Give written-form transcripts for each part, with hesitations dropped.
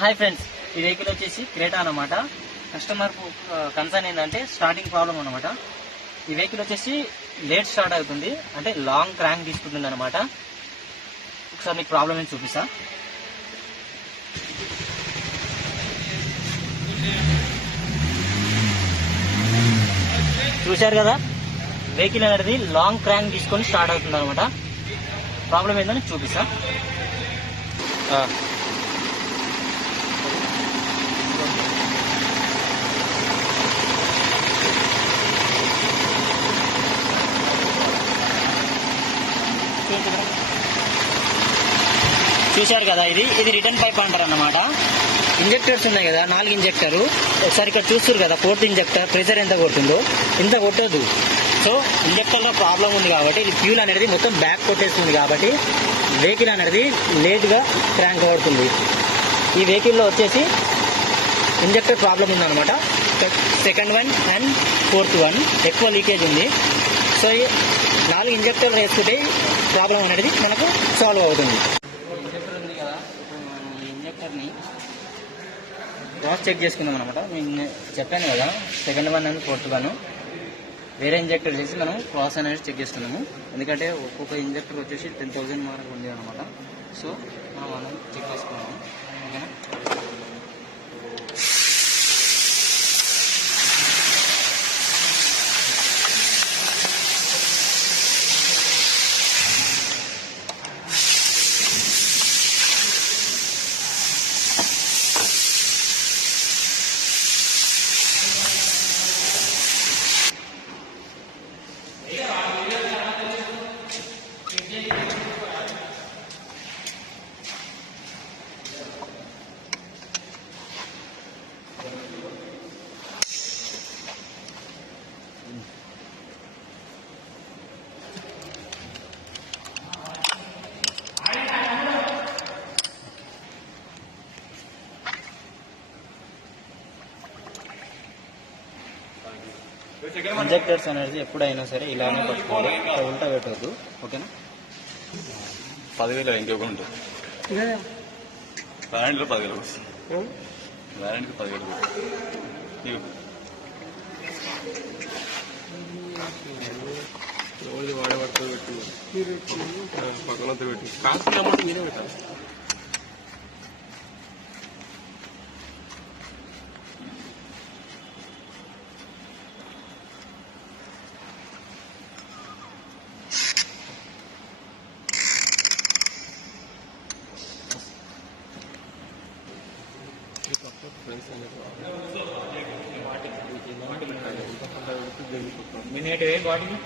Hi friends, ఈ vehicle వచ్చేసి Creta అనమాట. కస్టమర్ కన్సర్న్ ఏంటంటే స్టార్టింగ్ ప్రాబ్లం అనమాట. ఈ వెహికల్ వచ్చేసి లేట్ స్టార్ట్ అవుతుంది, అంటే లాంగ్ క్రాంక్ తీసుకుంటుంది అనమాట. ఒకసారి మీకు ప్రాబ్లం ఏంటి చూపిస్తా. చూశారు కదా, వెహికల్ అనేది లాంగ్ క్రాంక్ తీసుకొని స్టార్ట్ అవుతుంది అనమాట. ప్రాబ్లం ఏందని చూపిస్తా. చూశారు కదా, ఇది రిటర్న్ పైప్ అంటారు అన్నమాట. ఇంజెక్టర్స్ ఉన్నాయి కదా, 4 ఇంజెక్టరు. ఒకసారి ఇక్కడ చూస్తారు కదా, 4th ఇంజెక్టర్ ప్రెషర్ ఎంత కొడుతుందో. ఇంత కొట్టదు. సో ఇంజెక్టర్లో ప్రాబ్లం ఉంది కాబట్టి ఇది ఫ్యూల్ అనేది మొత్తం బ్యాక్ కొట్టేస్తుంది, కాబట్టి వెహికల్ అనేది లేట్గా క్రాంక్ అవుతుంది. ఈ వెహికల్లో వచ్చేసి ఇంజెక్టర్ ప్రాబ్లం ఉందన్నమాట. Second one and 4th one ఎక్కువ లీకేజ్ ఉంది. సో 4 ఇంజెక్టర్లు వేసుకుంటే ప్రాబ్లం అనేది మనకు సాల్వ్ అవుతుంది. ఇంజెక్టర్ ఉంది కదా, ఈ ఇంజెక్టర్ని క్రాస్ చెక్ చేసుకుందాం అనమాట. నేను చెప్పాను కదా, second one and 4th one వేరే ఇంజెక్టర్ చేసి మనం క్రాస్ అనేది చెక్ చేసుకున్నాము. ఎందుకంటే ఒక్కొక్క ఇంజెక్టర్ వచ్చేసి 10,000 వరకు ఉంది అనమాట. సో మనం చెక్ చేసుకున్నాము. ఓకేనా. ఇంజెక్టర్స్ అనేది ఎప్పుడైనా సరే ఇలానే పట్టుకోవాలి, ఉల్టా పెట్టవద్దు. ఓకేనా. 10,000 ఇంకొక ఉంటుంది, వ్యారంటీలో 10,000 వస్తుంది. వ్యారంటీకి 10,000 వాడే పడుతూ పెట్టి పక్కన పెట్టి కాస్ట్ అమౌంట్ మీరే పెట్టాలి. मिनट है बॉडी में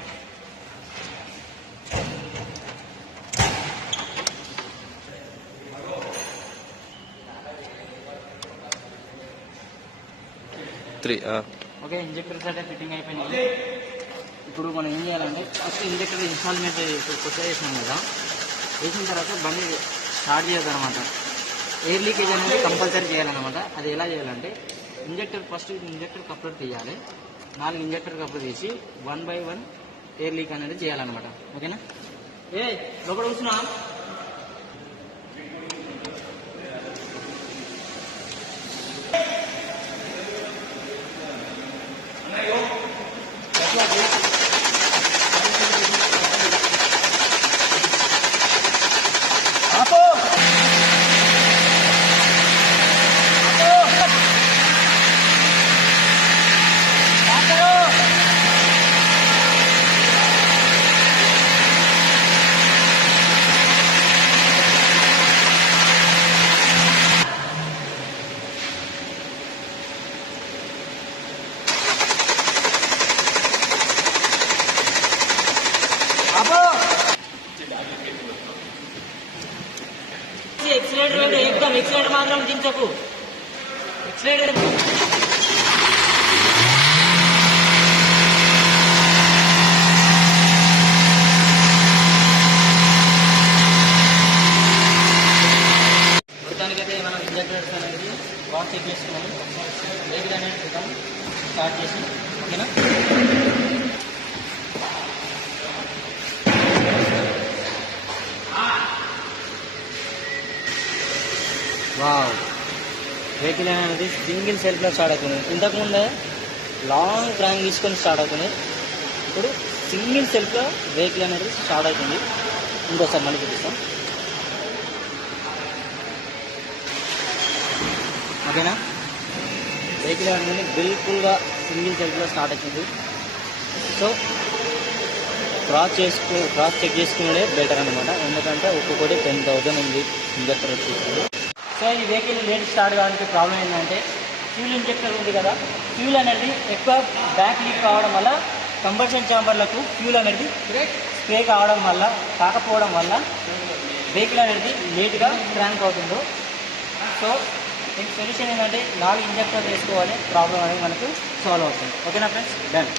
ఓకే. ఇంజెక్టర్స్ అయితే ఫిట్టింగ్ అయిపోయినాయి. ఇప్పుడు మనం ఏం చేయాలంటే ఫస్ట్ ఇంజెక్టర్ ఇన్స్టాల్మెంట్ కొత్త చేసినాం కదా, వేసిన తర్వాత బండి స్టార్ట్ చేయొద్దనమాట. ఎయిర్ లీకేజ్ అనేది కంపల్సరీ చేయాలన్నమాట. అది ఎలా చేయాలంటే ఫస్ట్ ఇంజెక్టర్ కప్లర్ తీయాలి. 4 ఇంజెక్టర్ కప్లర్ తీసి 1 by 1 ఎయిర్ లీక్ అనేది చేయాలన్నమాట. ఓకేనా. లోపల కూర్చున్నా. एक्सीलेटर एकदम एक्सीलेटर मात्र दिंचकू. एक्सीलेटर మొత్తానికైతే మనం ఇంజెక్టర్స్ అనేది వాష్ చెక్ చేసుకున్నాము. వెహికల్ అనేది స్టార్ట్ చేసి. ఓకేనా. వావ్. వెహికల్ అనేది సింగిల్ సెల్ఫ్లో స్టార్ట్ అవుతుంది. ఇంతకుముందే లాంగ్ క్రాంక్ తీసుకొని స్టార్ట్ అవుతుంది. ఇప్పుడు సింగిల్ సెల్ఫ్లో వెహికల్ అనేది స్టార్ట్ అవుతుంది. ఇంకోసారి మళ్ళీ చూపిస్తాం. ఓకేనా, వెహికల్ అనేది బిల్కుల్గా సింగిల్ సెల్ఫ్లో స్టార్ట్ అవుతుంది. సో క్రాస్ చెక్ చేసుకునే బెటర్ అనమాట. ఎందుకంటే ఒక్కొక్కటి 10,000 ఉంది ఇంజెక్టర్ వచ్చేసింది. సో ఈ వెహికల్ లేట్ స్టార్ట్ కావడానికి ప్రాబ్లం ఏంటంటే ఫ్యూల్ ఇంజెక్టర్ ఉంది కదా, ఫ్యూల్ అనేది ఎక్కువ బ్యాక్ లీక్ కావడం వల్ల కంబషన్ ఛాంబర్లకు ఫ్యూల్ అనేది స్ప్రే కాకపోవడం వల్ల వెహికల్ అనేది లేట్గా క్రాంక్ అవుతుందో. సో దీనికి సొల్యూషన్ ఏంటంటే 4 ఇంజెక్టర్ వేసుకోవాలి, ప్రాబ్లం అనేది మనకు సాల్వ్ అవుతుంది. ఓకేనా ఫ్రెండ్స్, డన్.